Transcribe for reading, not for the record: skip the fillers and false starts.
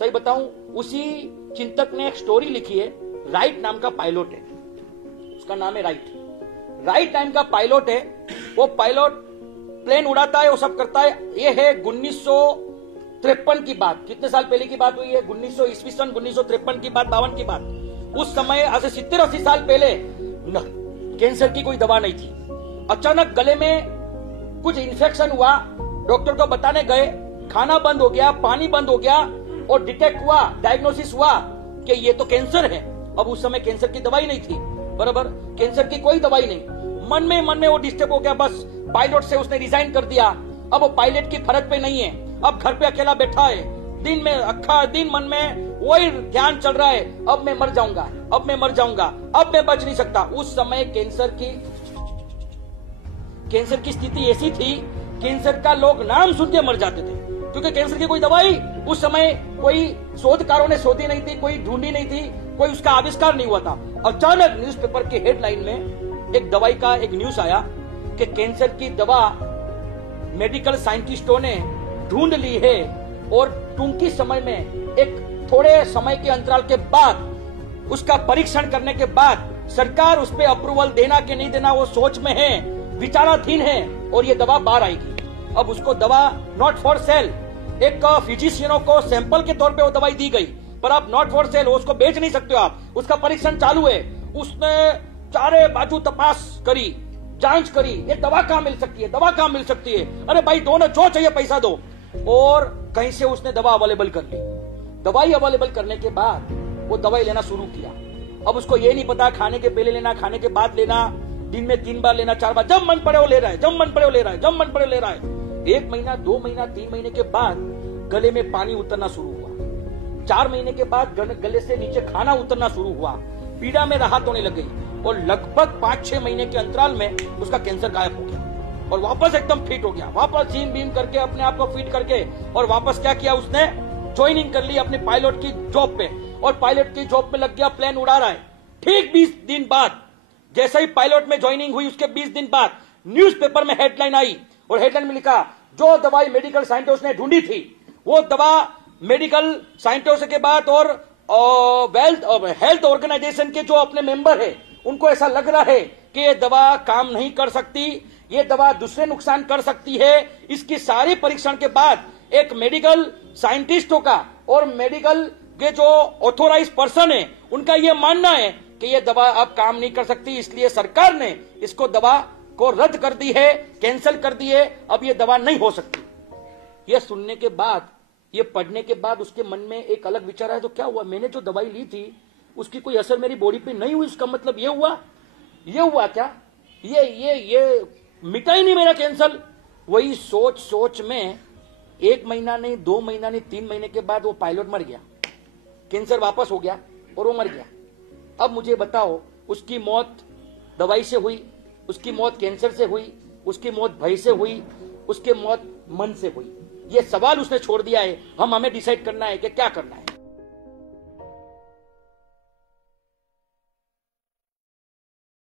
सही बताऊं, उसी चिंतक ने एक स्टोरी लिखी है। राइट नाम का पायलट है, उसका नाम है राइट। राइट नाम का पायलट है, वो पायलट प्लेन उड़ाता है, वो सब करता है। ये है 1953 की बात। कितने साल पहले की बात हुई है? 1900 ईस्वी सन 1953 की बात, 52 की बात। उस समय आज से 70-80 साल पहले कैंसर की कोई दवा नहीं थी। अचानक गले में कुछ इन्फेक्शन हुआ, डॉक्टर को बताने गए, खाना बंद हो गया, पानी बंद हो गया, और डिटेक्ट हुआ, डायग्नोसिस हुआ कि ये तो कैंसर है। अब उस समय कैंसर की दवाई नहीं थी, बराबर, कैंसर की कोई दवाई नहीं। मन में वो डिस्टर्ब हो गया, बस पायलट से उसने रिजाइन कर दिया। अब वो पायलट की फरज पे नहीं है, अब घर पे अकेला बैठा है, दिन में अक्खा दिन मन में वही ध्यान चल रहा है, अब मैं मर जाऊंगा, अब मैं मर जाऊंगा, अब मैं बच नहीं सकता। उस समय कैंसर की स्थिति ऐसी थी, कैंसर का लोग नाम सुन के मर जाते थे, क्योंकि कैंसर की कोई दवाई उस समय कोई शोधकारों ने शोधी नहीं थी, कोई ढूंढी नहीं थी, कोई उसका आविष्कार नहीं हुआ था। अचानक न्यूज़पेपर के हेडलाइन में एक दवाई का एक न्यूज आया कि कैंसर की दवा मेडिकल साइंटिस्टों ने ढूंढ ली है, और टूंकी समय में, एक थोड़े समय के अंतराल के बाद, उसका परीक्षण करने के बाद सरकार उस पर अप्रूवल देना कि नहीं देना वो सोच में है, विचाराधीन है, और ये दवा बाहर आएगी। अब उसको दवा नॉट फॉर सेल, एक फिजिशियनों को सैंपल के तौर पे वो दवाई दी गई, पर आप नॉट फॉर सेल, उसको बेच नहीं सकते हो आप, उसका परीक्षण चालू है। उसने चारे बाजू तपास करी, जांच करी, ये दवा कहां मिल सकती है, दवा कहां मिल सकती है, अरे भाई दो ना, जो चाहिए पैसा दो, और कहीं से उसने दवा अवेलेबल कर ली। दवाई अवेलेबल करने के बाद वो दवाई लेना शुरू किया। अब उसको ये नहीं पता खाने के पहले लेना, खाने के बाद लेना, दिन में 3 बार लेना, 4 बार, जब मन पड़े वो ले रहा है, जब मन पड़े वो ले रहा है, जब मन पड़े ले रहा है। 1 महीना, 2 महीना, 3 महीने के बाद गले में पानी उतरना शुरू हुआ। 4 महीने के बाद गले से नीचे खाना उतरना शुरू हुआ, पीड़ा में राहत होने लग गई, और लगभग 5-6 महीने के अंतराल में उसका कैंसर गायब हो गया, और वापस एकदम फिट हो गया, वापस जिम बीम करके अपने आप को फिट करके, और वापस क्या किया उसने, ज्वाइनिंग कर ली अपने पायलट की जॉब पे, और पायलट की जॉब पे लग गया, प्लेन उड़ा रहा है। ठीक 20 दिन बाद, जैसे ही पायलट में ज्वाइनिंग हुई, उसके 20 दिन बाद न्यूज़पेपर में हेडलाइन आई, और हेडलाइन में लिखा, जो दवाई मेडिकल साइंटिस्ट ने ढूंढी थी, वो दवा मेडिकल साइंटिस्ट के बाद और हेल्थ ऑर्गेनाइजेशन के जो अपने मेंबर है, उनको ऐसा लग रहा है कि ये दवा काम नहीं कर सकती, ये दवा दूसरे नुकसान कर सकती है। इसकी सारी परीक्षण के बाद एक मेडिकल साइंटिस्टों का और मेडिकल के जो ऑथोराइज पर्सन है, उनका यह मानना है कि यह दवा अब काम नहीं कर सकती, इसलिए सरकार ने इसको दवा को रद्द कर दी है, कैंसिल कर दी है, अब यह दवा नहीं हो सकती। यह सुनने के बाद, ये पढ़ने के बाद उसके मन में एक अलग विचार है, तो क्या हुआ, मैंने जो दवाई ली थी उसकी कोई असर मेरी बॉडी पे नहीं हुई, उसका मतलब ये हुआ क्या, ये मिटा ही नहीं मेरा कैंसर। वही सोच में 1 महीना नहीं, 2 महीना नहीं, 3 महीने के बाद वो पायलट मर गया, कैंसर वापस हो गया और वो मर गया। अब मुझे बताओ, उसकी मौत दवाई से हुई, उसकी मौत कैंसर से हुई, उसकी मौत भय से हुई, उसकी मौत मन से हुई? ये सवाल उसने छोड़ दिया है, हमें डिसाइड करना है कि क्या करना है।